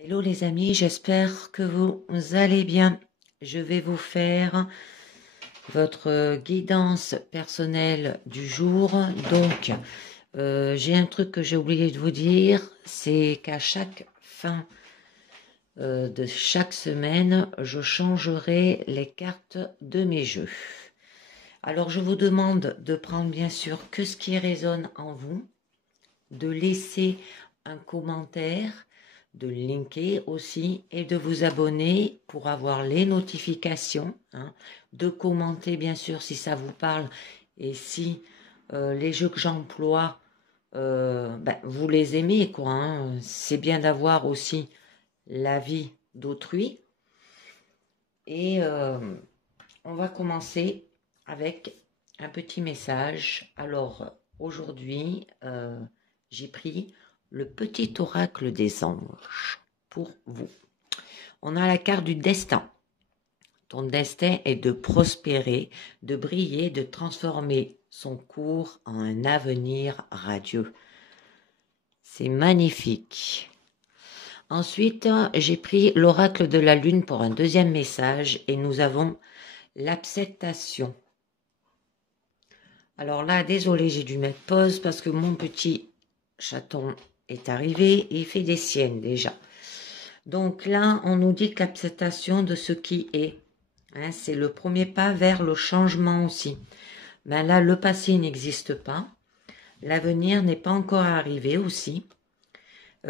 Hello les amis, j'espère que vous allez bien. Je vais vous faire votre guidance personnelle du jour. Donc, j'ai un truc que j'ai oublié de vous dire, c'est qu'à chaque fin de chaque semaine, je changerai les cartes de mes jeux. Alors, je vous demande de prendre bien sûr que ce qui résonne en vous, de laisser un commentaire, de linker aussi et de vous abonner pour avoir les notifications, hein, de commenter bien sûr si ça vous parle et si les jeux que j'emploie, vous les aimez quoi. Hein. C'est bien d'avoir aussi l'avis d'autrui. Et on va commencer avec un petit message. Alors aujourd'hui, j'ai pris le petit oracle des anges pour vous. On a la carte du destin. Ton destin est de prospérer, de briller, de transformer son cours en un avenir radieux. C'est magnifique. Ensuite, j'ai pris l'oracle de la lune pour un deuxième message et nous avons l'acceptation. Alors là, désolé, j'ai dû mettre pause parce que mon petit chaton est arrivé et il fait des siennes déjà. Donc là, on nous dit que l'acceptation de ce qui est, hein, c'est le premier pas vers le changement aussi. Ben là, le passé n'existe pas. L'avenir n'est pas encore arrivé aussi.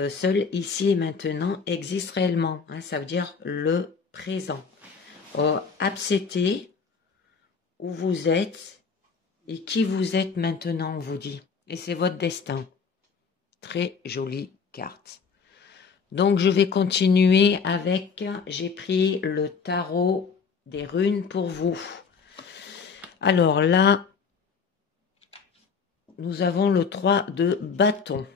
Seul ici et maintenant existe réellement. Hein, ça veut dire le présent. Accepter où vous êtes et qui vous êtes maintenant, on vous dit. Et c'est votre destin. Très jolie carte. Donc, je vais continuer avec, j'ai pris le tarot des runes pour vous. Alors là, nous avons le 3 de bâton.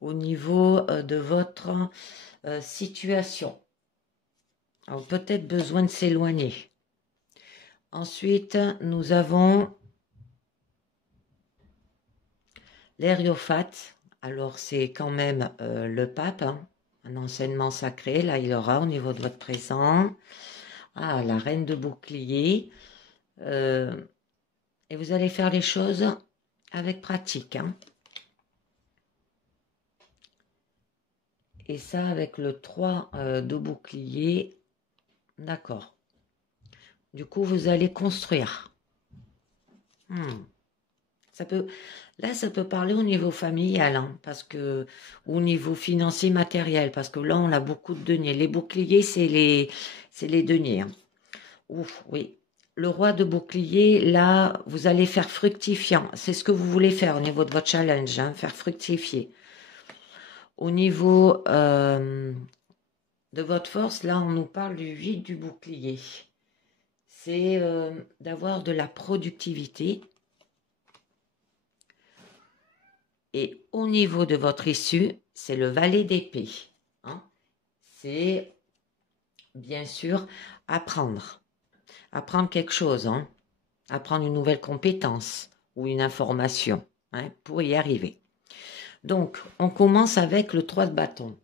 Au niveau de votre situation. Alors, peut-être besoin de s'éloigner. Ensuite, nous avons l'Hierophante. Alors, c'est quand même le pape, hein, un enseignement sacré. Là, il aura au niveau de votre présent. Ah, la reine de bouclier. Et vous allez faire les choses avec pratique. Hein. Et ça, avec le 3 de bouclier. D'accord. Du coup, vous allez construire. Ça peut parler au niveau familial, hein, parce que au niveau financier, matériel, parce que là, on a beaucoup de deniers. Les boucliers, c'est les deniers. Hein. Ouf, oui. Le roi de bouclier, là, vous allez faire fructifiant. C'est ce que vous voulez faire au niveau de votre challenge, hein, faire fructifier. Au niveau de votre force, là, on nous parle du 8 du bouclier. C'est d'avoir de la productivité. Et au niveau de votre issue, c'est le valet d'épée. Hein. C'est, bien sûr, apprendre. Apprendre quelque chose. Hein. Apprendre une nouvelle compétence ou une information, hein, pour y arriver. Donc, on commence avec le 3 de bâton.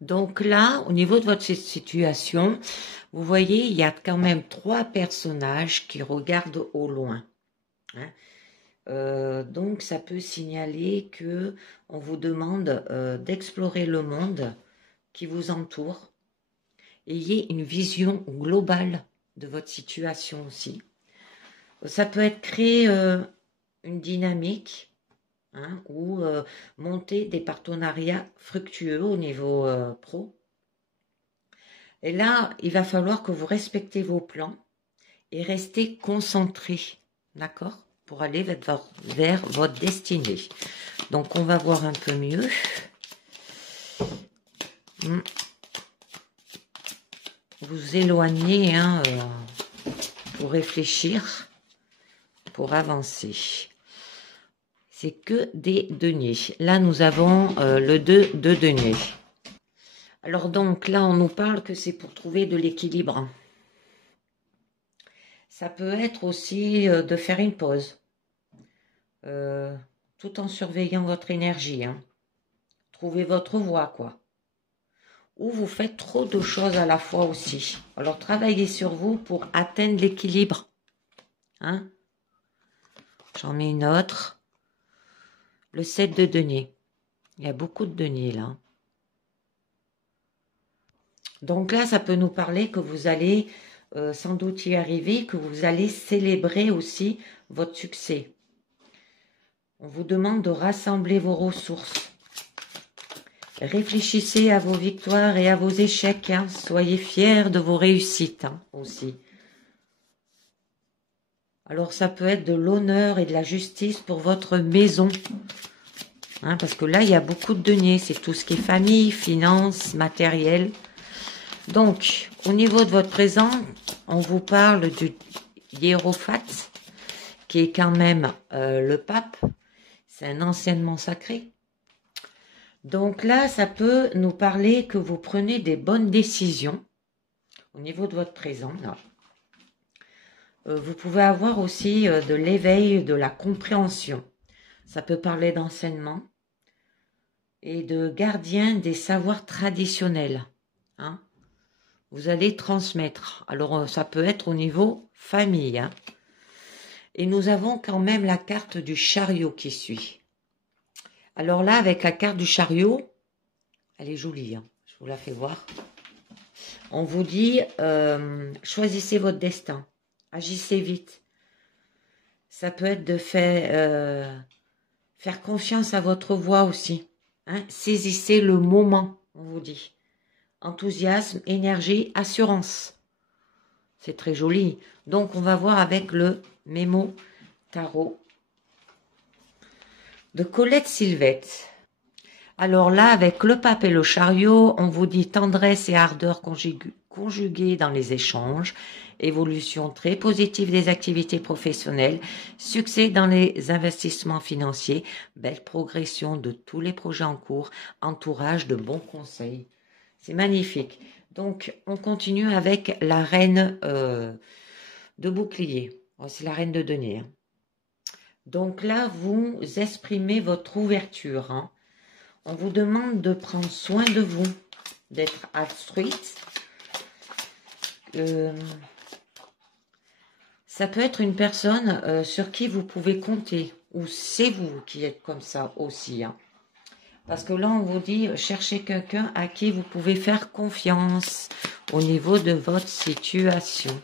Donc là, au niveau de votre situation, vous voyez, il y a quand même 3 personnages qui regardent au loin. Hein. Donc, ça peut signaler que on vous demande d'explorer le monde qui vous entoure. Ayez une vision globale de votre situation aussi. Ça peut être créer une dynamique, hein, ou monter des partenariats fructueux au niveau pro. Et là, il va falloir que vous respectez vos plans et restez concentré, d'accord, pour aller vers votre destinée. Donc, on va voir un peu mieux. Vous éloignez, hein, pour réfléchir, pour avancer. C'est que des deniers. Là, nous avons le 2 de deniers. Alors donc, là, on nous parle que c'est pour trouver de l'équilibre. Ça peut être aussi de faire une pause, tout en surveillant votre énergie. Hein. Trouvez votre voie, quoi. Ou vous faites trop de choses à la fois aussi. Alors, travaillez sur vous pour atteindre l'équilibre. Hein? J'en mets une autre. Le 7 de denier. Il y a beaucoup de deniers, là. Donc là, ça peut nous parler que vous allez sans doute y arriver, que vous allez célébrer aussi votre succès. On vous demande de rassembler vos ressources. Réfléchissez à vos victoires et à vos échecs. Hein. Soyez fiers de vos réussites aussi. Alors ça peut être de l'honneur et de la justice pour votre maison. Hein, parce que là, il y a beaucoup de deniers. C'est tout ce qui est famille, finances, matériel. Donc, au niveau de votre présent, on vous parle du hiérophate, qui est quand même le pape. C'est un enseignement sacré. Donc là, ça peut nous parler que vous prenez des bonnes décisions au niveau de votre présent. Là. Vous pouvez avoir aussi de l'éveil, de la compréhension. Ça peut parler d'enseignement et de gardien des savoirs traditionnels. Hein. Vous allez transmettre. Alors, ça peut être au niveau famille. Hein. Et nous avons quand même la carte du chariot qui suit. Alors là, avec la carte du chariot, elle est jolie. Hein. Je vous la fais voir. On vous dit, choisissez votre destin. Agissez vite. Ça peut être de faire confiance à votre voix aussi. Hein. Saisissez le moment, on vous dit. Enthousiasme, énergie, assurance. C'est très joli. Donc, on va voir avec le mémo tarot de Colette Sylvette. Alors là, avec le pape et le chariot, on vous dit tendresse et ardeur conjuguées dans les échanges, évolution très positive des activités professionnelles, succès dans les investissements financiers, belle progression de tous les projets en cours, entourage de bons conseils. C'est magnifique. Donc, on continue avec la reine de bouclier. Oh, c'est la reine de denier. Hein. Donc là, vous exprimez votre ouverture. Hein. On vous demande de prendre soin de vous, d'être altruiste. Ça peut être une personne sur qui vous pouvez compter, ou c'est vous qui êtes comme ça aussi. Hein. Parce que là, on vous dit, cherchez quelqu'un à qui vous pouvez faire confiance au niveau de votre situation.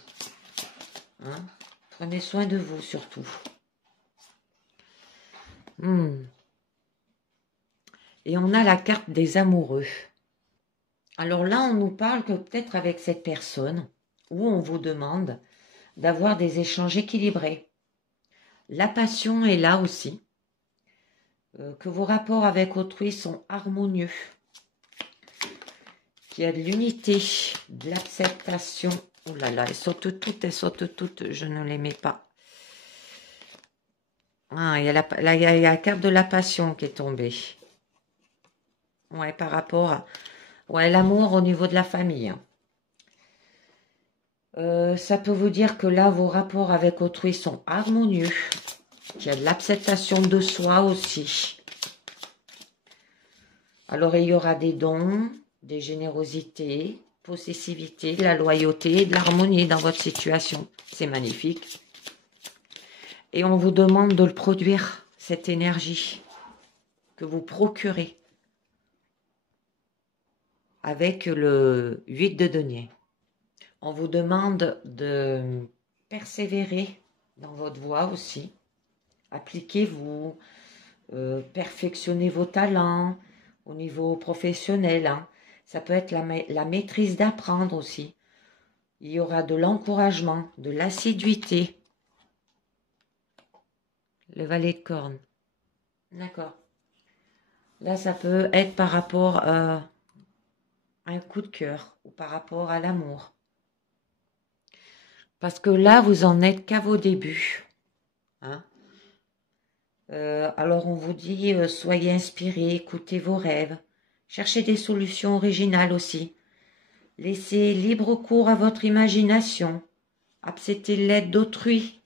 Hein? Prenez soin de vous surtout. Et on a la carte des amoureux. Alors là, on nous parle que peut-être avec cette personne, où on vous demande d'avoir des échanges équilibrés. La passion est là aussi. Que vos rapports avec autrui sont harmonieux. Qu'il y a de l'unité, de l'acceptation. Oh là là, elles sautent toutes, je ne les mets pas. Ah, il y a la carte de la passion qui est tombée. Ouais, par rapport à l'amour au niveau de la famille. Ça peut vous dire que là, vos rapports avec autrui sont harmonieux. Qu'il y a de l'acceptation de soi aussi. Alors, il y aura des dons, des générosités, possessivité, de la loyauté et de l'harmonie dans votre situation. C'est magnifique. Et on vous demande de le produire, cette énergie que vous procurez avec le 8 de denier. On vous demande de persévérer dans votre voie aussi. Appliquez-vous, perfectionnez vos talents au niveau professionnel. Hein. Ça peut être la maîtrise d'apprendre aussi. Il y aura de l'encouragement, de l'assiduité. Le valet de cornes. D'accord. Là, ça peut être par rapport à un coup de cœur ou par rapport à l'amour. Parce que là, vous en êtes qu'à vos débuts. Hein. Alors, on vous dit, soyez inspirés, écoutez vos rêves. Cherchez des solutions originales aussi. Laissez libre cours à votre imagination. Acceptez l'aide d'autrui.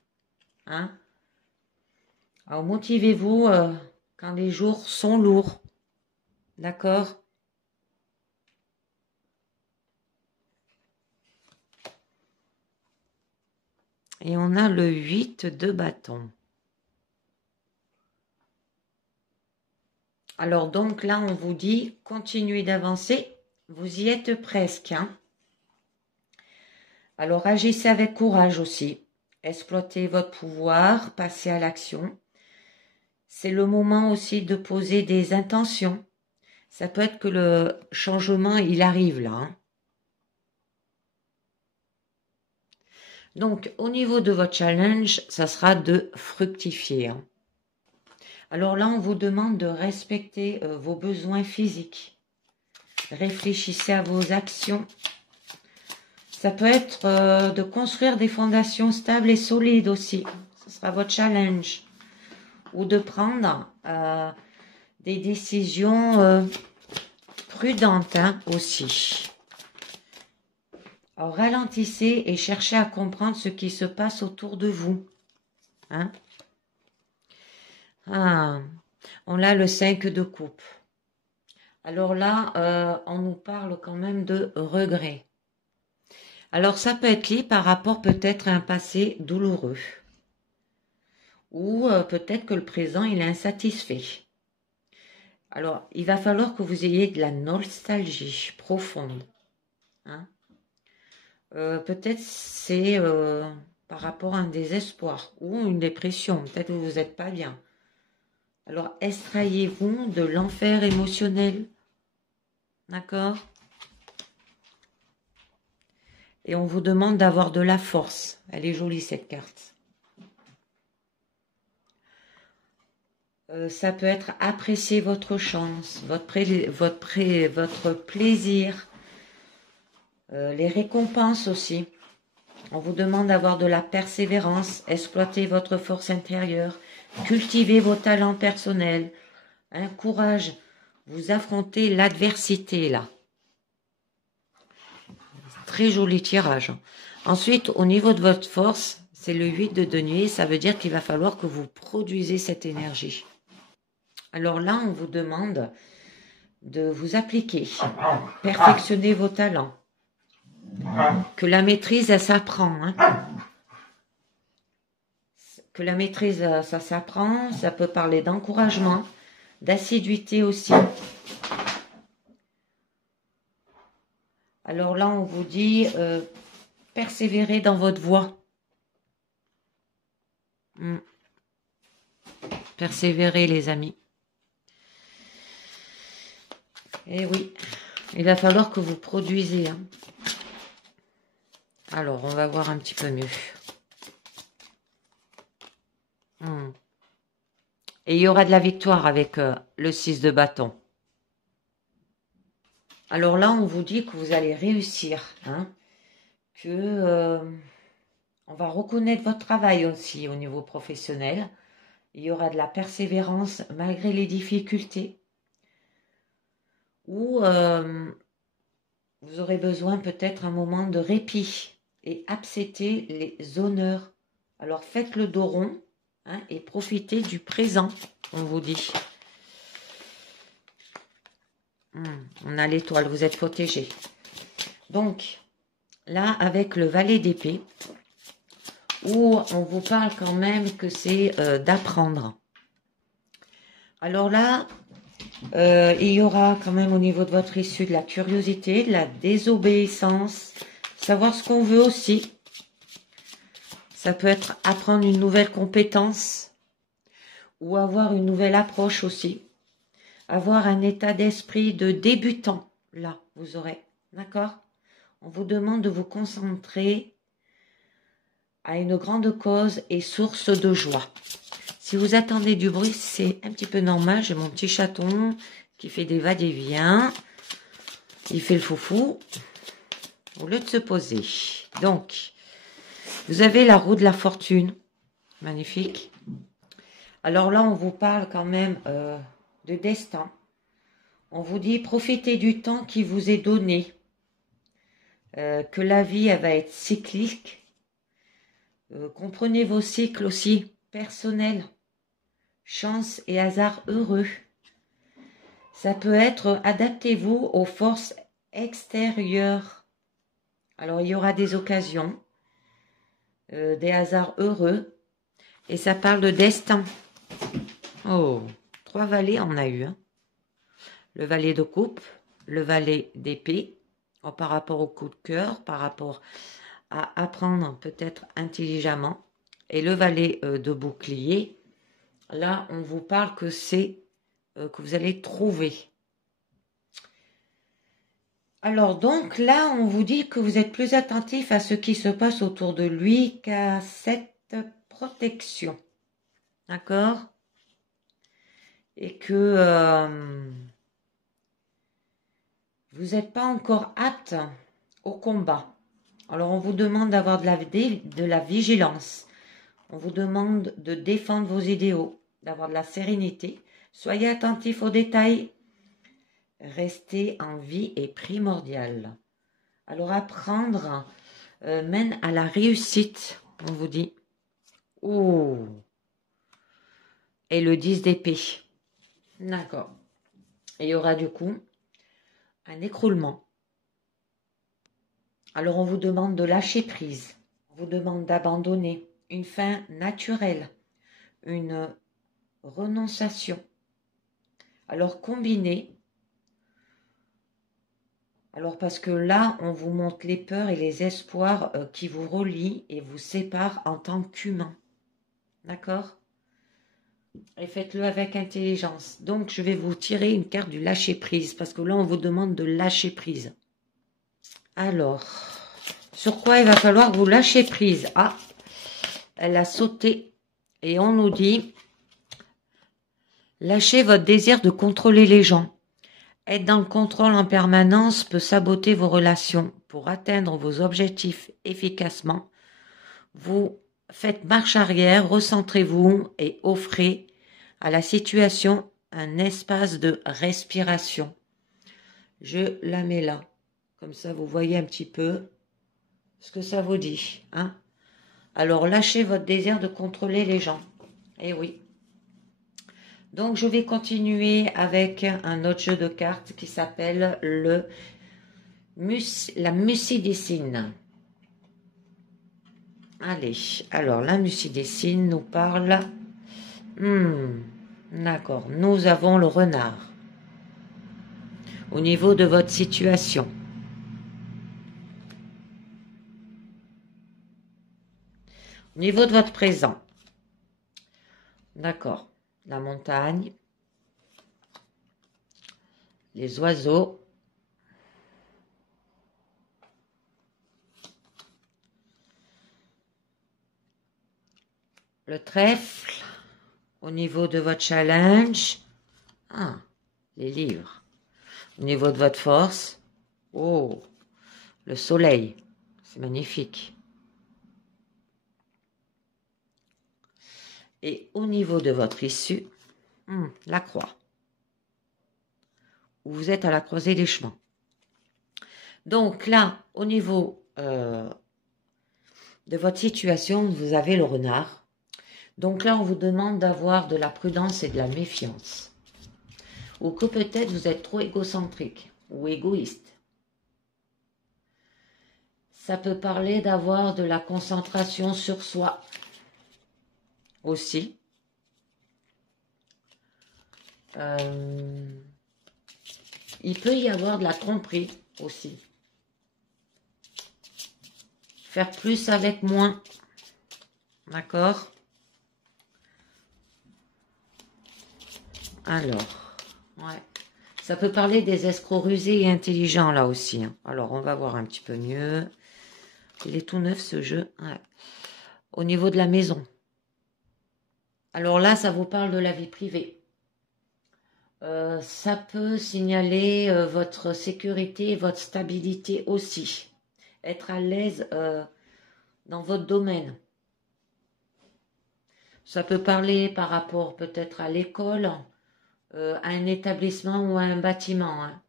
Hein. Alors, motivez-vous quand les jours sont lourds. D'accord? Et on a le 8 de bâton. Alors donc là, on vous dit, continuez d'avancer. Vous y êtes presque. Hein? Alors agissez avec courage aussi. Exploitez votre pouvoir, passez à l'action. C'est le moment aussi de poser des intentions. Ça peut être que le changement, il arrive là. Hein? Donc, au niveau de votre challenge, ça sera de fructifier. Hein? Alors là, on vous demande de respecter vos besoins physiques. Réfléchissez à vos actions. Ça peut être de construire des fondations stables et solides aussi. Ce sera votre challenge. Ou de prendre des décisions prudentes hein, aussi. Alors, ralentissez et cherchez à comprendre ce qui se passe autour de vous. Hein? Ah, on a le 5 de coupe. Alors là, on nous parle quand même de regret. Alors ça peut être lié par rapport peut-être à un passé douloureux. Ou peut-être que le présent il est insatisfait. Alors il va falloir que vous ayez de la nostalgie profonde. Hein? Peut-être c'est par rapport à un désespoir ou une dépression. Peut-être que vous n'êtes pas bien. Alors extrayez-vous de l'enfer émotionnel. D'accord? Et on vous demande d'avoir de la force. Elle est jolie cette carte. Ça peut être apprécier votre chance, votre plaisir, les récompenses aussi. On vous demande d'avoir de la persévérance, exploiter votre force intérieure, cultiver vos talents personnels, un courage, vous affrontez l'adversité là. Très joli tirage. Ensuite, au niveau de votre force, c'est le 8 de denier. Ça veut dire qu'il va falloir que vous produisez cette énergie. Alors là, on vous demande de vous appliquer, perfectionner vos talents. Que la maîtrise, elle s'apprend. Hein. Que la maîtrise, ça s'apprend. Ça peut parler d'encouragement, d'assiduité aussi. Alors là, on vous dit, persévérez dans votre voie. Persévérez, les amis. Eh oui, il va falloir que vous produisez. Hein. Alors, on va voir un petit peu mieux. Et il y aura de la victoire avec le 6 de bâton. Alors là, on vous dit que vous allez réussir. Hein, que on va reconnaître votre travail aussi au niveau professionnel. Il y aura de la persévérance malgré les difficultés. Ou vous aurez besoin peut-être un moment de répit et accepter les honneurs. Alors faites le dos rond hein, et profitez du présent, on vous dit. On a l'étoile, vous êtes protégé. Donc, là, avec le valet d'épée, où on vous parle quand même que c'est d'apprendre. Alors là, il y aura quand même au niveau de votre issue de la curiosité, de la désobéissance, savoir ce qu'on veut aussi. Ça peut être apprendre une nouvelle compétence ou avoir une nouvelle approche aussi. Avoir un état d'esprit de débutant, là, vous aurez, d'accord? On vous demande de vous concentrer à une grande cause et source de joie. Si vous attendez du bruit, c'est un petit peu normal. J'ai mon petit chaton qui fait des va-et-vient. Il fait le foufou au lieu de se poser. Donc, vous avez la roue de la fortune. Magnifique. Alors là, on vous parle quand même de destin. On vous dit, profitez du temps qui vous est donné. Que la vie, elle va être cyclique. Comprenez vos cycles aussi personnels. Chance et hasard heureux. Ça peut être adaptez-vous aux forces extérieures. Alors, il y aura des occasions, des hasards heureux. Et ça parle de destin. Oh, 3 valets, on a eu. Hein. Le valet de coupe, le valet d'épée, par rapport au coup de cœur, par rapport à apprendre peut-être intelligemment. Et le valet de bouclier, là, on vous parle que c'est que vous allez trouver. Alors donc là, on vous dit que vous êtes plus attentif à ce qui se passe autour de lui qu'à cette protection. D'accord? Et que vous n'êtes pas encore apte au combat. Alors on vous demande d'avoir de la vigilance. On vous demande de défendre vos idéaux, d'avoir de la sérénité. Soyez attentif aux détails. Rester en vie est primordial. Alors apprendre mène à la réussite, on vous dit. Oh. Et le 10 d'épée. D'accord. Et il y aura du coup un écroulement. Alors on vous demande de lâcher prise. On vous demande d'abandonner une fin naturelle, une renonciation. Alors combinez. Alors parce que là, on vous montre les peurs et les espoirs qui vous relient et vous séparent en tant qu'humain. D'accord? Et faites-le avec intelligence. Donc, je vais vous tirer une carte du lâcher-prise parce que là, on vous demande de lâcher prise. Alors, sur quoi il va falloir que vous lâchez prise? Ah, elle a sauté et on nous dit lâchez votre désir de contrôler les gens. Être dans le contrôle en permanence peut saboter vos relations. Pour atteindre vos objectifs efficacement, vous faites marche arrière, recentrez-vous et offrez à la situation un espace de respiration. Je la mets là. Comme ça, vous voyez un petit peu ce que ça vous dit. Hein? Alors, lâchez votre désir de contrôler les gens. Eh oui. Donc, je vais continuer avec un autre jeu de cartes qui s'appelle la musidicine. Allez, alors la musidicine nous parle... D'accord, nous avons le renard. Au niveau de votre situation. Au niveau de votre présent. D'accord, la montagne. Les oiseaux. Le trèfle. Au niveau de votre challenge. Ah, les livres. Au niveau de votre force. Oh, le soleil. C'est magnifique. Et au niveau de votre issue, la croix. Vous êtes à la croisée des chemins. Donc là, au niveau de votre situation, vous avez le renard. Donc là, on vous demande d'avoir de la prudence et de la méfiance. Ou que peut-être vous êtes trop égocentrique ou égoïste. Ça peut parler d'avoir de la concentration sur soi aussi. Il peut y avoir de la tromperie aussi. Faire plus avec moins. D'accord? Alors, ouais. Ça peut parler des escrocs rusés et intelligents là aussi. Hein. Alors, on va voir un petit peu mieux. Il est tout neuf ce jeu. Ouais. Au niveau de la maison. Alors là, ça vous parle de la vie privée. Ça peut signaler votre sécurité et votre stabilité aussi. Être à l'aise dans votre domaine. Ça peut parler par rapport peut-être à l'école, à un établissement ou à un bâtiment. Hein.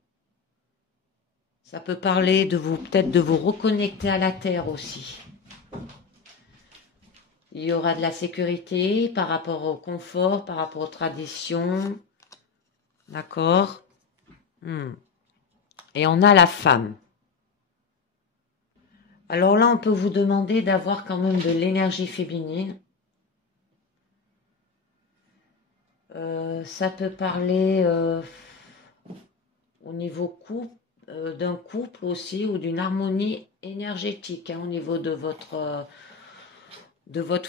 Ça peut parler de vous, peut-être de vous reconnecter à la terre aussi. Il y aura de la sécurité par rapport au confort, par rapport aux traditions. D'accord? Et on a la femme. Alors là, on peut vous demander d'avoir quand même de l'énergie féminine. Ça peut parler au niveau couple, d'un couple aussi, ou d'une harmonie énergétique au niveau de votre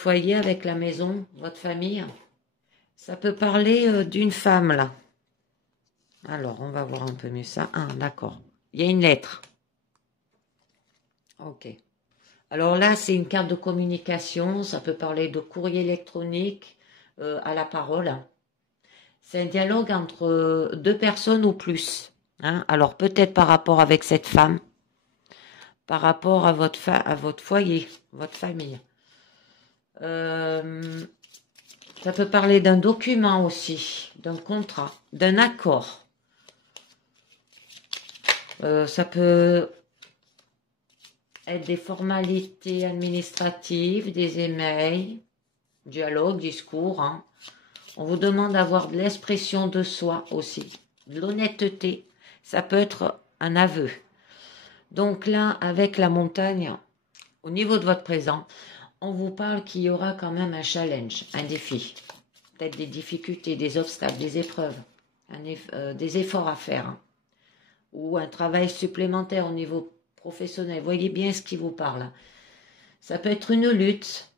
foyer avec la maison, votre famille. Ça peut parler d'une femme là. Alors, on va voir un peu mieux ça. Ah, d'accord. Il y a une lettre. Ok. Alors là, c'est une carte de communication. Ça peut parler de courrier électronique à la parole. C'est un dialogue entre deux personnes ou plus. Alors peut-être par rapport avec cette femme, par rapport à votre foyer, votre famille. Ça peut parler d'un document aussi, d'un contrat, d'un accord. Ça peut être des formalités administratives, des emails, dialogue, discours. On vous demande d'avoir de l'expression de soi aussi, de l'honnêteté. Ça peut être un aveu. Donc là, avec la montagne, au niveau de votre présent, on vous parle qu'il y aura quand même un challenge, un défi. Peut-être des difficultés, des obstacles, des épreuves, des efforts à faire. Ou un travail supplémentaire au niveau professionnel. Voyez bien ce qui vous parle. Ça peut être une lutte,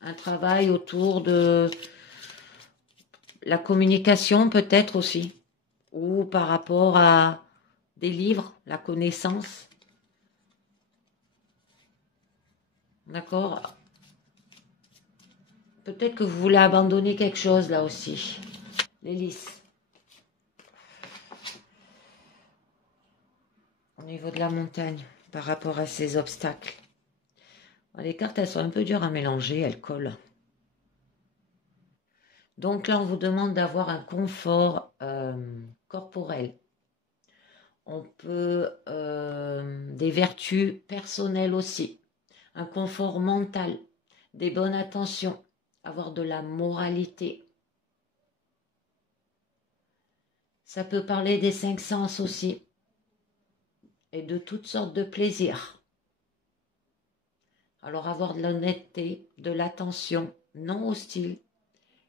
un travail autour de la communication peut-être aussi, ou par rapport à des livres, la connaissance. D'accord? Peut-être que vous voulez abandonner quelque chose là aussi. L'hélice. Au niveau de la montagne, par rapport à ces obstacles. Les cartes, elles sont un peu dures à mélanger, elles collent. Donc là, on vous demande d'avoir un confort corporel. On peut des vertus personnelles aussi, un confort mental, des bonnes attentions, avoir de la moralité. Ça peut parler des 5 sens aussi et de toutes sortes de plaisirs. Alors avoir de l'honnêteté, de l'attention non hostile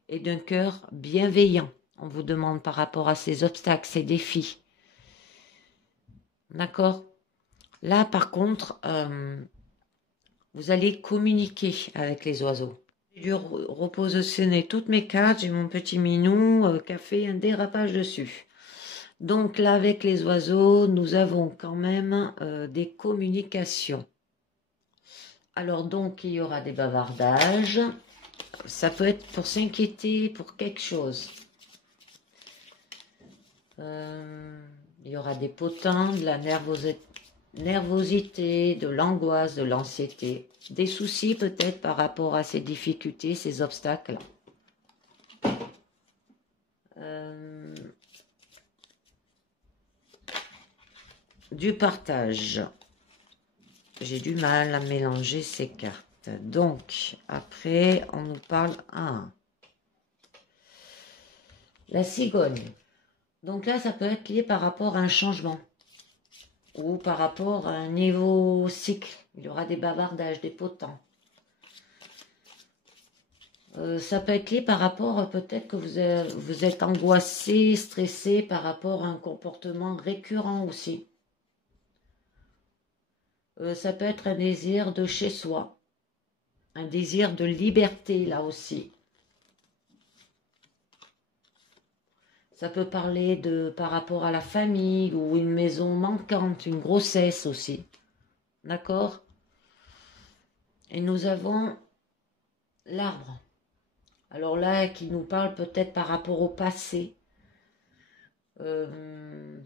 et d'un cœur bienveillant. On vous demande par rapport à ces obstacles, ces défis. D'accord? Là, par contre, vous allez communiquer avec les oiseaux. J'ai dû repositionner toutes mes cartes. J'ai mon petit minou qui a fait un dérapage dessus. Donc là, avec les oiseaux, nous avons quand même des communications. Alors donc, il y aura des bavardages. Ça peut être pour s'inquiéter pour quelque chose. Il y aura des potins, de la nervosité, de l'angoisse, de l'anxiété. Des soucis peut-être par rapport à ces difficultés, ces obstacles. Du partage. J'ai du mal à mélanger ces cartes. Donc, après, on nous parle... la cigogne. Donc là, ça peut être lié par rapport à un changement. Ou par rapport à un nouveau cycle. Il y aura des bavardages, des potents. Ça peut être lié par rapport, peut-être que vous êtes angoissé, stressé par rapport à un comportement récurrent aussi. Ça peut être un désir de chez soi, un désir de liberté là aussi. Ça peut parler par rapport à la famille ou une maison manquante, une grossesse aussi. D'accord? Et nous avons l'arbre. Alors là, qui nous parle peut-être par rapport au passé,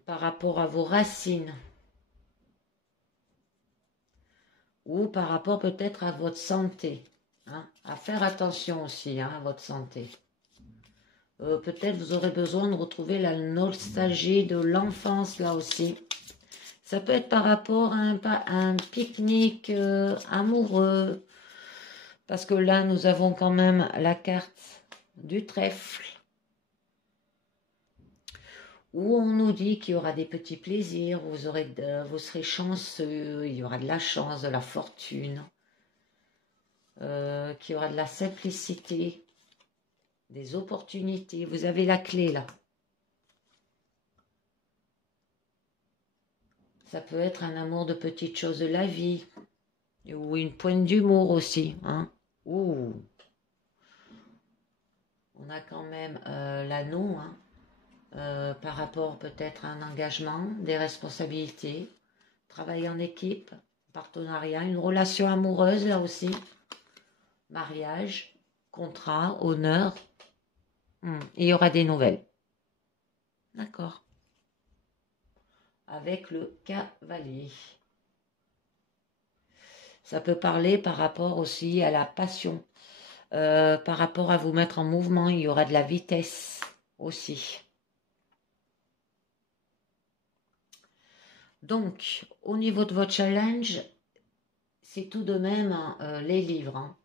par rapport à vos racines, ou par rapport peut-être à votre santé. À faire attention aussi à votre santé. Peut-être vous aurez besoin de retrouver la nostalgie de l'enfance là aussi. Ça peut être par rapport à un pique-nique amoureux. Parce que là, nous avons quand même la carte du trèfle. où on nous dit qu'il y aura des petits plaisirs, vous serez chanceux, il y aura de la chance, de la fortune, qu'il y aura de la simplicité, des opportunités. Vous avez la clé là. Ça peut être un amour de petites choses de la vie, ou une pointe d'humour aussi. Hein. Ouh. On a quand même l'anneau, hein. Par rapport peut-être à un engagement, des responsabilités, travail en équipe, partenariat, une relation amoureuse là aussi, mariage, contrat, honneur. Il y aura des nouvelles. D'accord. Avec le cavalier. Ça peut parler par rapport aussi à la passion, par rapport à vous mettre en mouvement, il y aura de la vitesse aussi. Donc, au niveau de votre challenge, c'est tout de même les livres. Hein.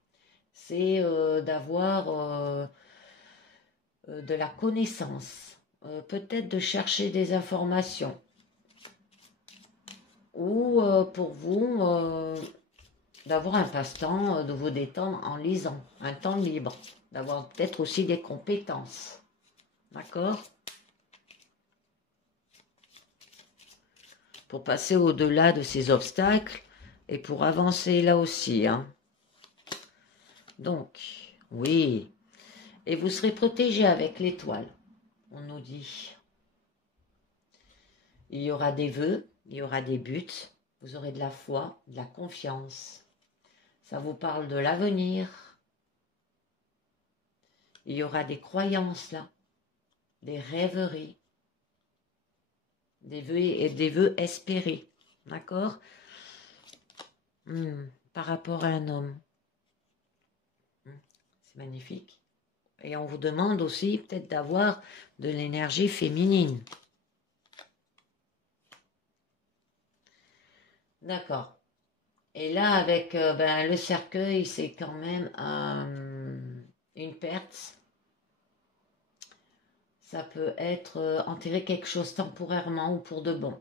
C'est d'avoir de la connaissance, peut-être de chercher des informations. Ou pour vous, d'avoir un passe-temps, de vous détendre en lisant, un temps libre, d'avoir peut-être aussi des compétences. D'accord ? Pour passer au-delà de ces obstacles et pour avancer là aussi. Hein. Donc, oui. Et vous serez protégé avec l'étoile, on nous dit. Il y aura des vœux, il y aura des buts, vous aurez de la foi, de la confiance. Ça vous parle de l'avenir. Il y aura des croyances là, des rêveries, des vœux espérés. D'accord ? Par rapport à un homme. C'est magnifique. Et on vous demande aussi peut-être d'avoir de l'énergie féminine. D'accord. Et là, avec le cercueil, c'est quand même une perte. Ça peut être enterrer quelque chose temporairement ou pour de bon.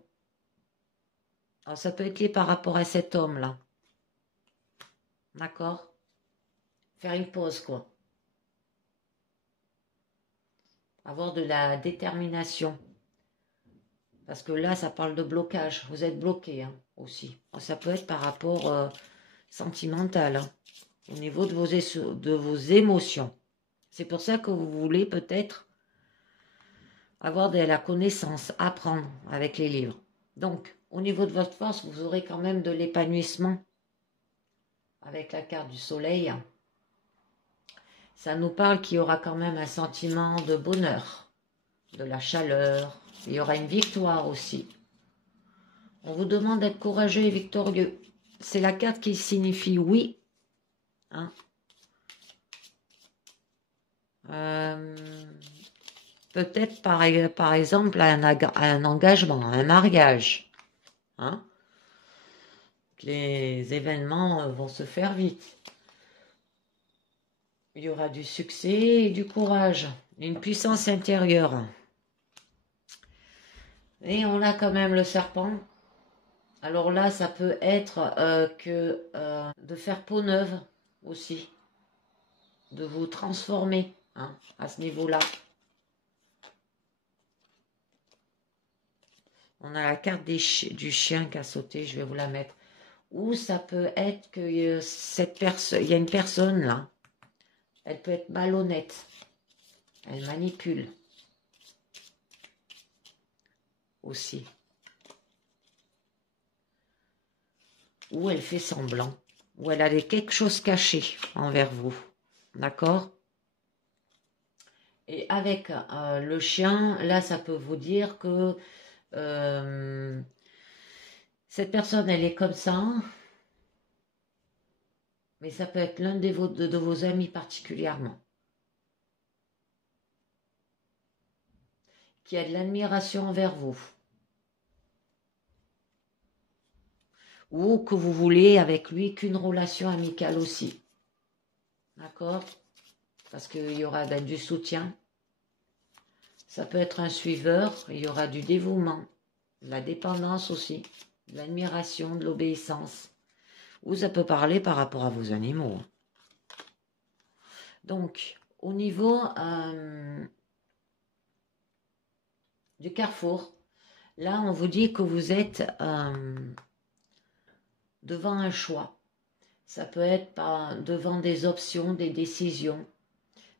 Alors, ça peut être lié par rapport à cet homme-là. D'accord ? Faire une pause, quoi. Avoir de la détermination. Parce que là, ça parle de blocage. Vous êtes bloqué hein, aussi. Alors, ça peut être par rapport sentimental. Hein, au niveau de vos émotions. C'est pour ça que vous voulez peut-être avoir de la connaissance, apprendre avec les livres. Donc, au niveau de votre force, vous aurez quand même de l'épanouissement avec la carte du soleil. Ça nous parle qu'il y aura quand même un sentiment de bonheur, de la chaleur. Il y aura une victoire aussi. On vous demande d'être courageux et victorieux. C'est la carte qui signifie oui. Hein. Peut-être par exemple un engagement, un mariage. Hein. Les événements vont se faire vite. Il y aura du succès et du courage, une puissance intérieure. Et on a quand même le serpent. Alors là, ça peut être de faire peau neuve aussi. De vous transformer hein, à ce niveau-là. On a la carte du chien qui a sauté, je vais vous la mettre. Ou ça peut être que il y a une personne là. Elle peut être malhonnête. Elle manipule. Aussi. Ou elle fait semblant. Ou elle a quelque chose caché envers vous. D'accord ? Et avec le chien, là, ça peut vous dire que cette personne, elle est comme ça. Mais ça peut être l'un de vos amis particulièrement. Qui a de l'admiration envers vous. Ou que vous voulez avec lui qu'une relation amicale aussi. D'accord ? Parce qu'il y aura du soutien. Ça peut être un suiveur, il y aura du dévouement, de la dépendance aussi, de l'admiration, de l'obéissance. Ou ça peut parler par rapport à vos animaux. Donc, au niveau du carrefour, là, on vous dit que vous êtes devant un choix. Ça peut être devant des options, des décisions.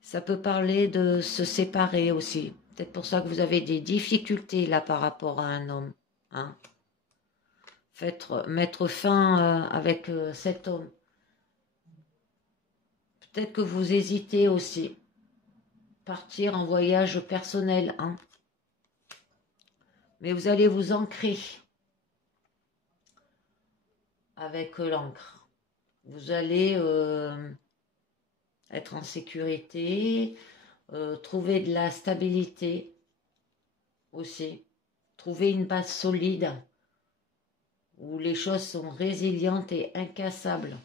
Ça peut parler de se séparer aussi. Peut-être pour ça que vous avez des difficultés là par rapport à un homme. Hein. Mettre fin avec cet homme. Peut-être que vous hésitez aussi. Partir en voyage personnel. Hein. Mais vous allez vous ancrer avec l'encre. Vous allez être en sécurité, trouver de la stabilité aussi, trouver une base solide où les choses sont résilientes et incassables.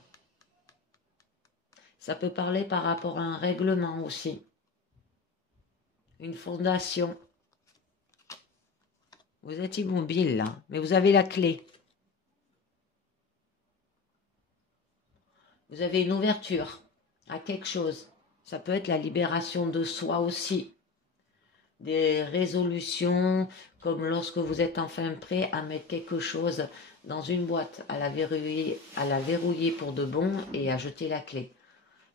Ça peut parler par rapport à un règlement aussi, une fondation. Vous êtes immobile là, mais vous avez la clé. Vous avez une ouverture à quelque chose. Ça peut être la libération de soi aussi. Des résolutions, comme lorsque vous êtes enfin prêt à mettre quelque chose dans une boîte, à la verrouiller pour de bon et à jeter la clé.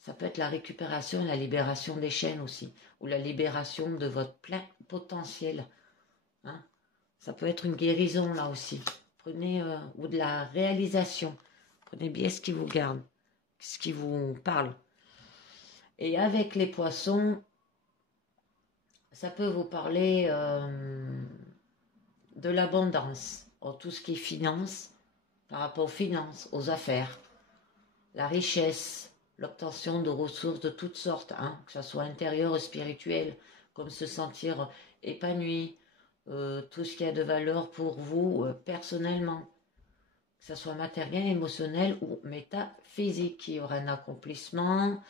Ça peut être la récupération et la libération des chaînes aussi, ou la libération de votre plein potentiel. Hein. Ça peut être une guérison là aussi. Prenez, ou de la réalisation. Prenez bien ce qui vous garde, ce qui vous parle. Et avec les poissons, ça peut vous parler de l'abondance, tout ce qui est finance, par rapport aux finances, aux affaires, la richesse, l'obtention de ressources de toutes sortes, hein, que ce soit intérieure ou spirituelle, comme se sentir épanoui, tout ce qui a de valeur pour vous personnellement, que ce soit matériel, émotionnel ou métaphysique. Il y aura un accomplissement,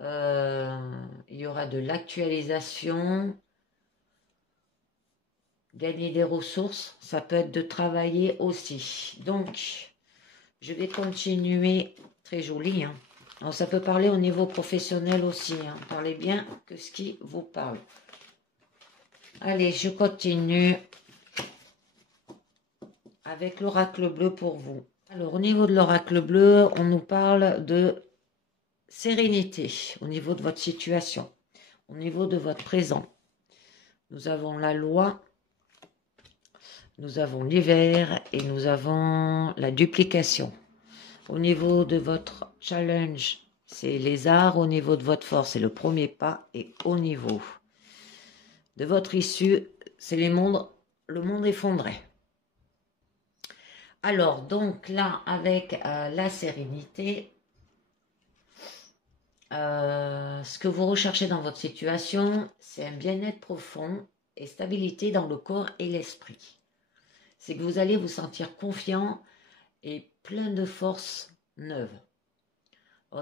il y aura de l'actualisation, gagner des ressources, ça peut être de travailler aussi. Donc, je vais continuer, très joli. Hein. Alors, ça peut parler au niveau professionnel aussi. Hein. Parlez bien que ce qui vous parle. Allez, je continue avec l'oracle bleu pour vous. Alors, au niveau de l'oracle bleu, on nous parle de sérénité au niveau de votre situation, au niveau de votre présent. Nous avons la loi, nous avons l'hiver et nous avons la duplication. Au niveau de votre challenge, c'est les arts. Au niveau de votre force, c'est le premier pas. Et au niveau de votre issue, c'est le monde effondré. Alors, donc là, avec la sérénité, ce que vous recherchez dans votre situation, c'est un bien-être profond et stabilité dans le corps et l'esprit. C'est que vous allez vous sentir confiant et plein de forces neuves.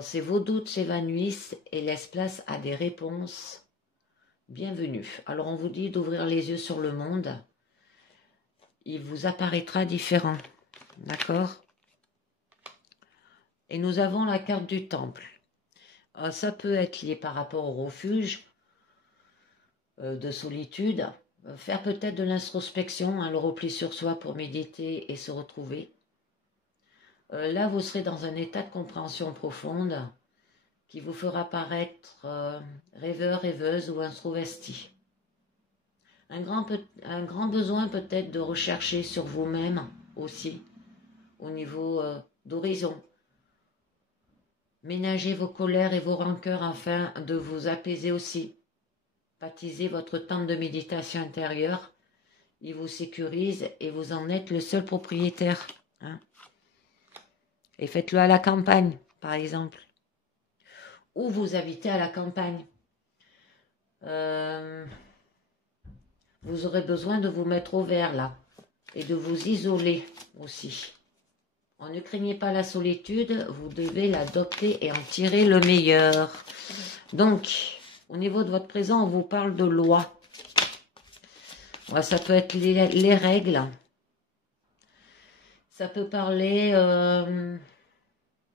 C'est vos doutes s'évanouissent et laissent place à des réponses bienvenues. Alors on vous dit d'ouvrir les yeux sur le monde. Il vous apparaîtra différent. D'accord? Et nous avons la carte du temple. Ça peut être lié par rapport au refuge de solitude. Faire peut-être de l'introspection, hein, le repli sur soi pour méditer et se retrouver. Là, vous serez dans un état de compréhension profonde qui vous fera paraître rêveur, rêveuse ou introverti. Un grand besoin peut-être de rechercher sur vous-même aussi, au niveau d'horizon. Ménagez vos colères et vos rancœurs afin de vous apaiser aussi. Baptisez votre temps de méditation intérieure. Il vous sécurise et vous en êtes le seul propriétaire. Hein. Et faites-le à la campagne, par exemple. Ou vous habitez à la campagne. Vous aurez besoin de vous mettre au vert, là. Et de vous isoler aussi. Ne craignez pas la solitude, vous devez l'adopter et en tirer le meilleur. Donc, au niveau de votre présent, on vous parle de loi. Ouais, ça peut être les règles. Ça peut parler,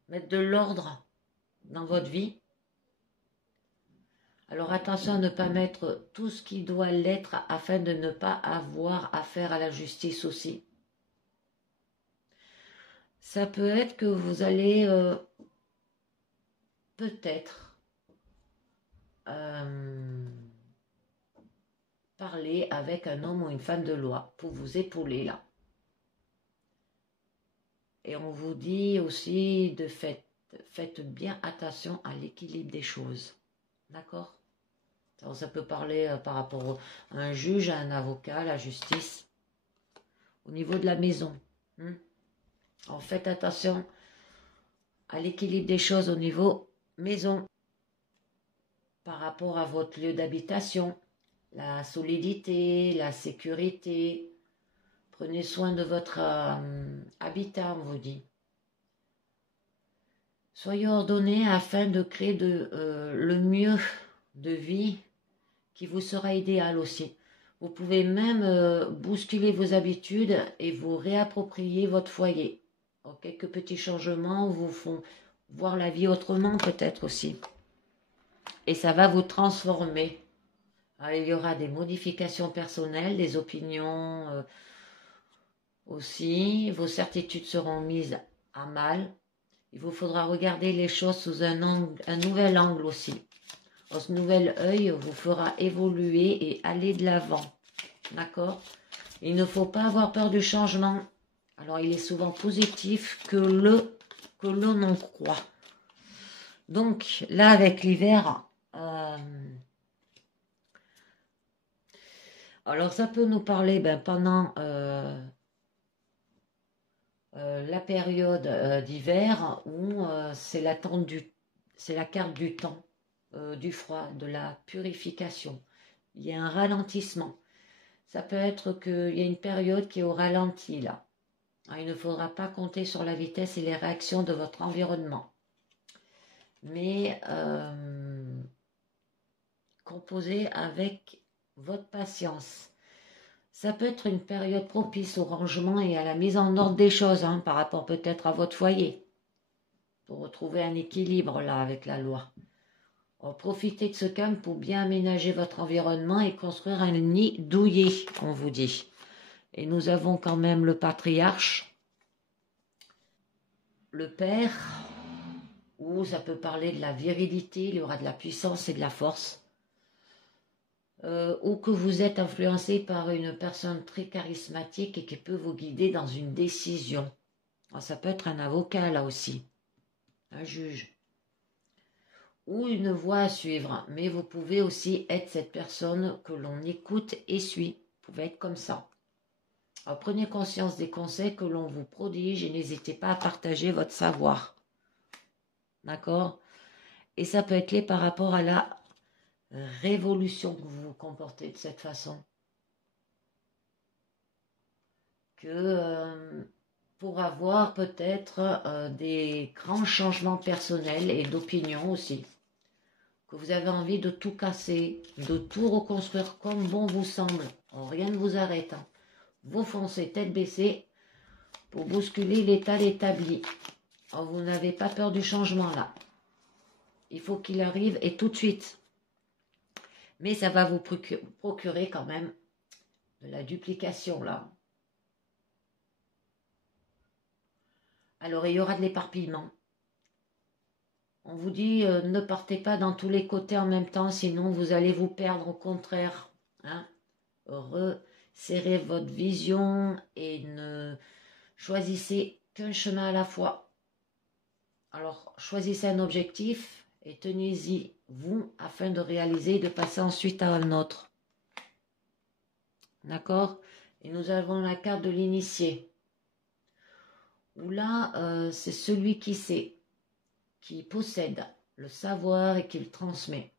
mettre de l'ordre dans votre vie. Alors attention à ne pas mettre tout ce qui doit l'être afin de ne pas avoir affaire à la justice aussi. Ça peut être que vous allez peut-être parler avec un homme ou une femme de loi pour vous épauler là. Et on vous dit aussi de faites bien attention à l'équilibre des choses. D'accord? Alors, ça peut parler par rapport à un juge, à un avocat, à la justice. Au niveau de la maison. Alors, faites attention à l'équilibre des choses au niveau maison. Par rapport à votre lieu d'habitation. La solidité, la sécurité. Prenez soin de votre habitat, on vous dit. Soyez ordonnés afin de créer le mieux de vie qui vous sera idéal aussi. Vous pouvez même bousculer vos habitudes et vous réapproprier votre foyer. Alors, quelques petits changements vous font voir la vie autrement peut-être aussi. Et ça va vous transformer. Alors, il y aura des modifications personnelles, des opinions aussi. Vos certitudes seront mises à mal. Il vous faudra regarder les choses sous un nouvel angle aussi. Ce nouvel œil vous fera évoluer et aller de l'avant. D'accord? Il ne faut pas avoir peur du changement. Alors, il est souvent positif que l'on en croit. Donc, là, avec l'hiver, alors ça peut nous parler pendant la période d'hiver où c'est la carte du temps. Du froid, de la purification. Il y a un ralentissement. Ça peut être qu'il y a une période qui est au ralenti là. Il ne faudra pas compter sur la vitesse et les réactions de votre environnement. Mais composez avec votre patience. Ça peut être une période propice au rangement et à la mise en ordre des choses par rapport peut-être à votre foyer. Pour retrouver un équilibre là avec la loi. Profitez de ce calme pour bien aménager votre environnement et construire un nid douillet, on vous dit. Et nous avons quand même le patriarche, le père, où ça peut parler de la virilité, il y aura de la puissance et de la force. Ou que vous êtes influencé par une personne très charismatique et qui peut vous guider dans une décision. Alors, ça peut être un avocat là aussi, un juge. Ou une voie à suivre, mais vous pouvez aussi être cette personne que l'on écoute et suit. Vous pouvez être comme ça. Alors, prenez conscience des conseils que l'on vous prodige et n'hésitez pas à partager votre savoir. D'accord? Et ça peut être lié par rapport à la révolution que vous vous comportez de cette façon. Que pour avoir peut-être des grands changements personnels et d'opinion aussi. Que vous avez envie de tout casser, de tout reconstruire comme bon vous semble. Rien ne vous arrête. Vous foncez tête baissée pour bousculer l'état établi. Vous n'avez pas peur du changement là. Il faut qu'il arrive et tout de suite. Mais ça va vous procurer quand même de la duplication là. Alors il y aura de l'éparpillement. On vous dit ne partez pas dans tous les côtés en même temps, sinon vous allez vous perdre. Au contraire, resserrez votre vision et ne choisissez qu'un chemin à la fois. Alors choisissez un objectif et tenez-y vous afin de réaliser et de passer ensuite à un autre. D'accord? Et nous avons la carte de l'initié. Où là, c'est celui qui sait, qui possède le savoir et qui le transmet.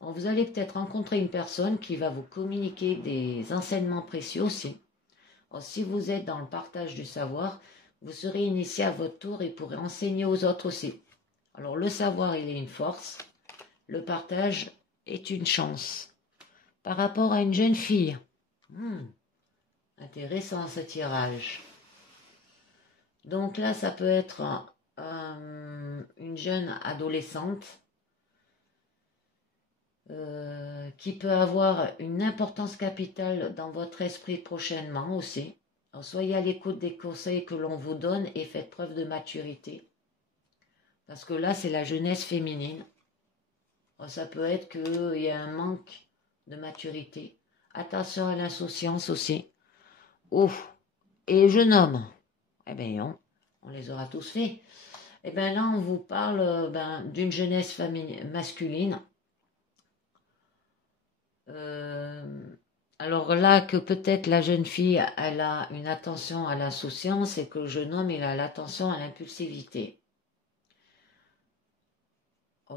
Alors, vous allez peut-être rencontrer une personne qui va vous communiquer des enseignements précieux aussi. Alors, si vous êtes dans le partage du savoir, vous serez initié à votre tour et pourrez enseigner aux autres aussi. Alors le savoir, il est une force, le partage est une chance. Par rapport à une jeune fille, Intéressant ce tirage. Donc là, ça peut être une jeune adolescente qui peut avoir une importance capitale dans votre esprit prochainement aussi. Alors, soyez à l'écoute des conseils que l'on vous donne et faites preuve de maturité. Parce que là, c'est la jeunesse féminine. Alors, ça peut être qu'il y a un manque de maturité. Attention à l'insouciance aussi. Oh, et jeune homme. Eh bien, on les aura tous faits. Eh bien là, on vous parle d'une jeunesse masculine. Alors là, que peut-être la jeune fille, elle a une attention à l'insouciance et que le jeune homme, il a l'attention à l'impulsivité.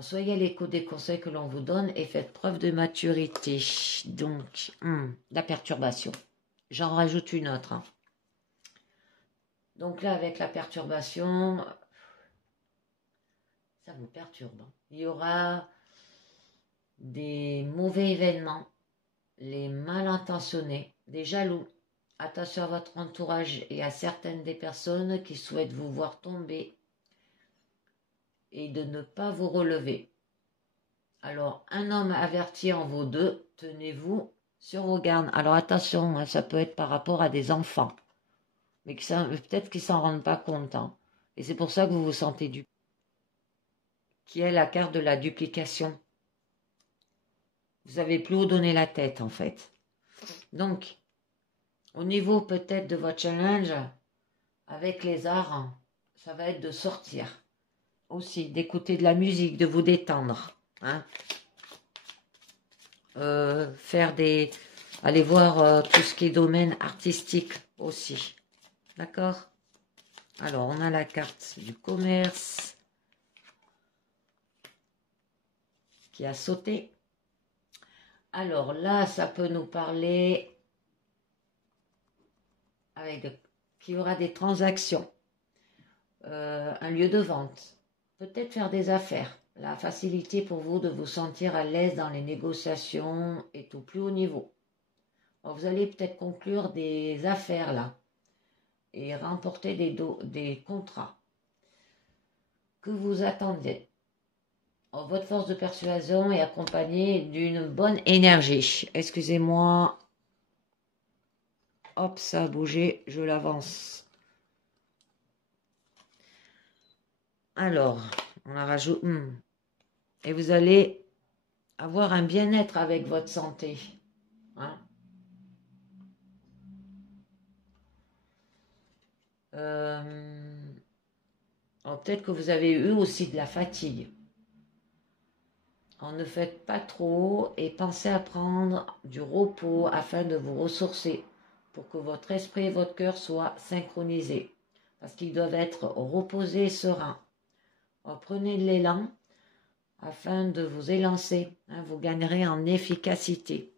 Soyez à l'écoute des conseils que l'on vous donne et faites preuve de maturité. Donc, la perturbation. J'en rajoute une autre. Donc là, avec la perturbation, ça vous perturbe. Il y aura des mauvais événements, les mal intentionnés, des jaloux. Attention à votre entourage et à certaines des personnes qui souhaitent vous voir tomber et de ne pas vous relever. Alors, un homme averti en vaut deux, tenez-vous sur vos gardes. Alors attention, ça peut être par rapport à des enfants, mais peut-être qu'ils ne s'en rendent pas compte. Et c'est pour ça que vous vous sentez dupé. Qui est la carte de la duplication. Vous avez plus où donner la tête en fait. Donc, au niveau peut-être de votre challenge, avec les arts, ça va être de sortir. Aussi, d'écouter de la musique, de vous détendre. Aller voir tout ce qui est domaine artistique aussi. D'accord? Alors, on a la carte du commerce qui a sauté. Alors là, ça peut nous parler qu'il y aura des transactions, un lieu de vente, peut-être faire des affaires, la facilité pour vous de vous sentir à l'aise dans les négociations est au plus haut niveau. Alors, vous allez peut-être conclure des affaires là et remporter des contrats que vous attendiez. Alors, votre force de persuasion est accompagnée d'une bonne énergie. Excusez-moi. Hop, ça a bougé, je l'avance. Alors, on la rajoute. Et vous allez avoir un bien-être avec votre santé. Peut-être que vous avez eu aussi de la fatigue. Ne faites pas trop et pensez à prendre du repos afin de vous ressourcer pour que votre esprit et votre cœur soient synchronisés. Parce qu'ils doivent être reposés et sereins. Prenez de l'élan afin de vous élancer. Vous gagnerez en efficacité.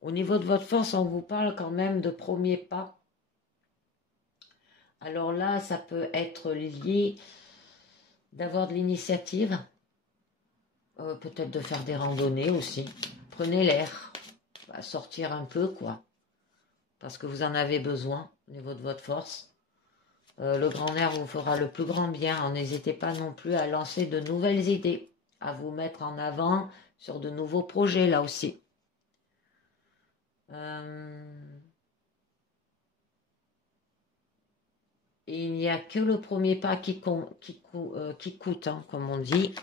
Au niveau de votre force, on vous parle quand même de premiers pas. Alors là, ça peut être lié d'avoir de l'initiative. Peut-être de faire des randonnées aussi. Prenez l'air. Sortir un peu, quoi. Parce que vous en avez besoin au niveau de votre force. Le grand air vous fera le plus grand bien. N'hésitez pas non plus à lancer de nouvelles idées. À vous mettre en avant sur de nouveaux projets, là aussi. Et il n'y a que le premier pas qui coûte, comme on dit.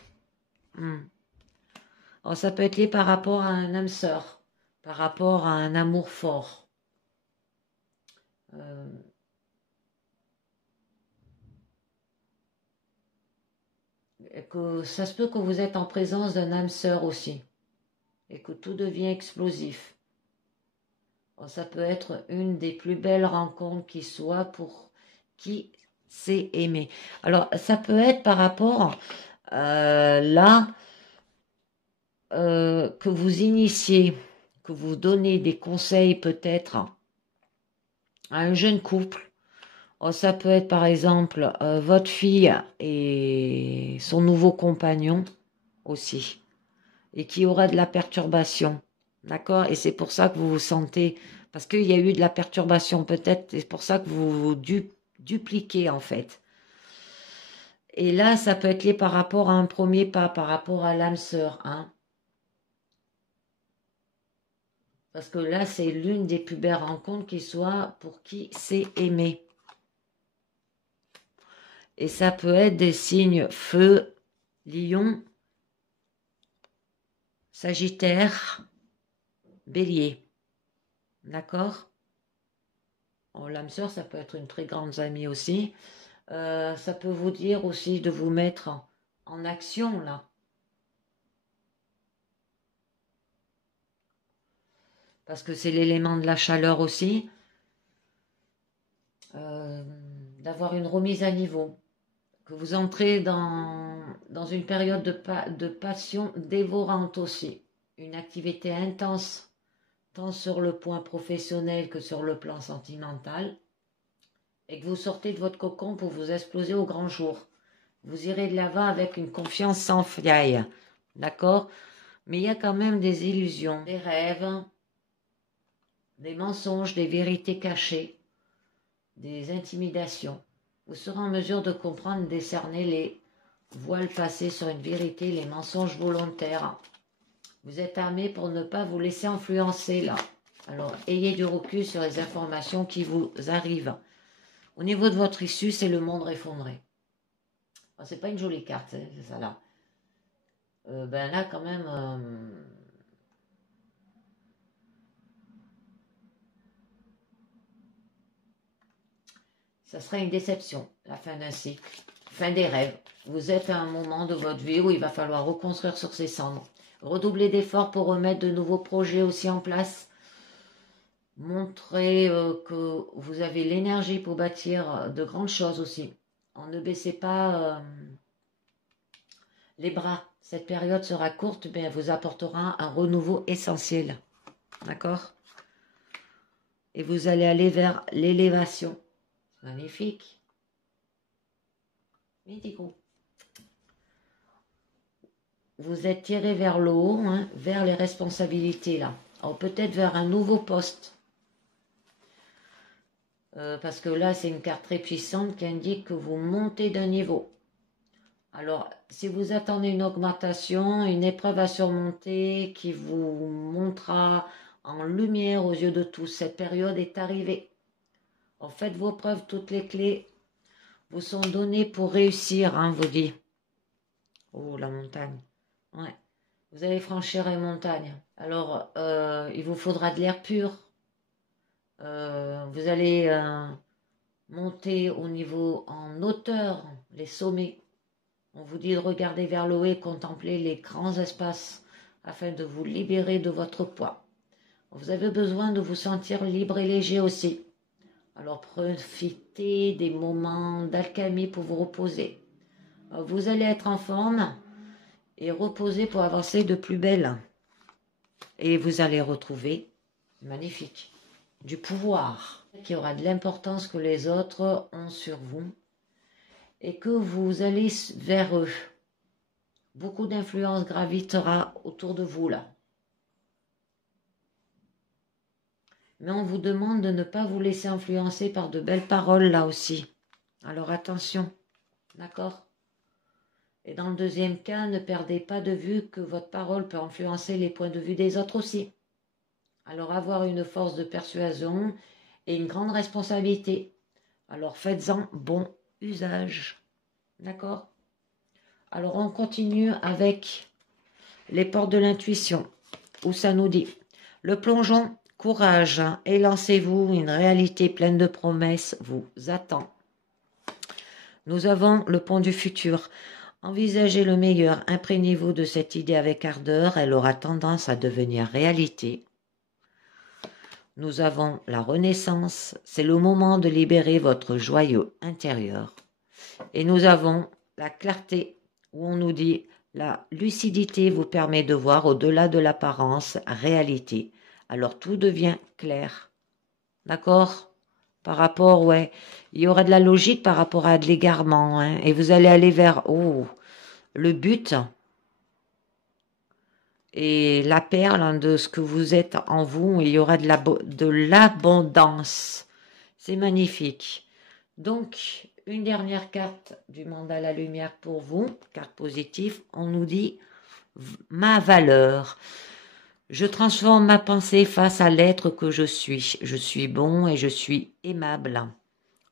Alors, ça peut être lié par rapport à un âme sœur, par rapport à un amour fort. Que ça se peut que vous êtes en présence d'un âme sœur aussi, et que tout devient explosif. Alors, ça peut être une des plus belles rencontres qui soit pour qui s'est aimé. Alors, ça peut être par rapport que vous initiez, que vous donnez des conseils peut-être à un jeune couple. Ça peut être par exemple votre fille et son nouveau compagnon aussi, et qui aura de la perturbation. D'accord? Et c'est pour ça que vous vous sentez... Parce qu'il y a eu de la perturbation peut-être, c'est pour ça que vous vous dupliquez en fait. Et là, ça peut être lié par rapport à un premier pas, par rapport à l'âme sœur, hein. Parce que là, c'est l'une des plus belles rencontres qui soit pour qui c'est aimé. Et ça peut être des signes feu, lion, sagittaire, bélier. D'accord? Oh, l'âme sœur, ça peut être une très grande amie aussi. Ça peut vous dire aussi de vous mettre en action, là. Parce que c'est l'élément de la chaleur aussi. D'avoir une remise à niveau. Que vous entrez dans une période de passion dévorante aussi. Une activité intense, tant sur le point professionnel que sur le plan sentimental. Et que vous sortez de votre cocon pour vous exploser au grand jour. Vous irez de l'avant avec une confiance sans faille. D'accord? Mais il y a quand même des illusions, des rêves, des mensonges, des vérités cachées, des intimidations. Vous serez en mesure de comprendre, décerner les voiles passées sur une vérité, les mensonges volontaires. Vous êtes armé pour ne pas vous laisser influencer là. Alors, ayez du recul sur les informations qui vous arrivent. Au niveau de votre issue, c'est le monde effondré. C'est pas une jolie carte, hein, c'est ça là. Ben là, quand même, ça serait une déception, la fin d'un cycle, fin des rêves. Vous êtes à un moment de votre vie où il va falloir reconstruire sur ses cendres. Redoubler d'efforts pour remettre de nouveaux projets aussi en place. Montrer que vous avez l'énergie pour bâtir de grandes choses aussi. Ne baissez pas les bras. Cette période sera courte, mais elle vous apportera un renouveau essentiel. D'accord? Et vous allez aller vers l'élévation. Magnifique. Mythico. Vous êtes tiré vers le haut, hein, vers les responsabilités là. Alors peut-être vers un nouveau poste. Parce que là, c'est une carte très puissante qui indique que vous montez d'un niveau. Alors, si vous attendez une augmentation, une épreuve à surmonter qui vous montrera en lumière aux yeux de tous, cette période est arrivée. En faites vos preuves, toutes les clés vous sont données pour réussir, hein, vous dit. Oh, la montagne. Ouais. Vous allez franchir une montagne. Alors, il vous faudra de l'air pur. Vous allez monter au niveau en hauteur, les sommets. On vous dit de regarder vers le haut et contempler les grands espaces afin de vous libérer de votre poids. Vous avez besoin de vous sentir libre et léger aussi. Alors profitez des moments d'alchimie pour vous reposer. Vous allez être en forme et reposer pour avancer de plus belle. Et vous allez retrouver, magnifique, du pouvoir qui aura de l'importance que les autres ont sur vous et que vous allez vers eux. Beaucoup d'influence gravitera autour de vous là. Mais on vous demande de ne pas vous laisser influencer par de belles paroles là aussi. Alors attention, d'accord? Et dans le deuxième cas, ne perdez pas de vue que votre parole peut influencer les points de vue des autres aussi. Alors avoir une force de persuasion et une grande responsabilité. Alors faites-en bon usage. D'accord? Alors on continue avec les portes de l'intuition, où ça nous dit le plongeon, courage, et lancez-vous, une réalité pleine de promesses vous attend. Nous avons le pont du futur. Envisagez le meilleur, imprégnez-vous de cette idée avec ardeur, elle aura tendance à devenir réalité. Nous avons la renaissance, c'est le moment de libérer votre joyau intérieur. Et nous avons la clarté, où on nous dit la lucidité vous permet de voir au-delà de l'apparence, réalité. Alors tout devient clair. D'accord? Par rapport, ouais, il y aura de la logique par rapport à de l'égarement, hein, et vous allez aller vers, le but. et la perle hein, de ce que vous êtes en vous. Il y aura de l'abondance. C'est magnifique. Donc, une dernière carte du mandala lumière pour vous, carte positive. On nous dit ma valeur. Je transforme ma pensée face à l'être que je suis. Je suis bon et je suis aimable.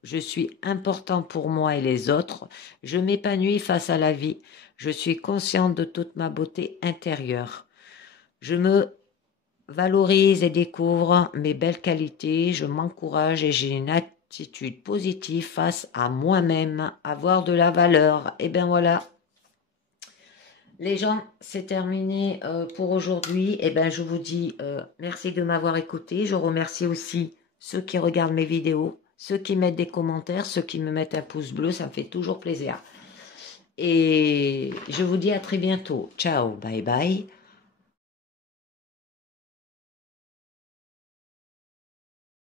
Je suis important pour moi et les autres. Je m'épanouis face à la vie. Je suis consciente de toute ma beauté intérieure. Je me valorise et découvre mes belles qualités. Je m'encourage et j'ai une attitude positive face à moi-même. Avoir de la valeur. Et bien voilà. Les gens, c'est terminé pour aujourd'hui. Et ben je vous dis merci de m'avoir écouté. Je remercie aussi ceux qui regardent mes vidéos, ceux qui mettent des commentaires, ceux qui me mettent un pouce bleu, ça me fait toujours plaisir. Et je vous dis à très bientôt. Ciao, bye bye.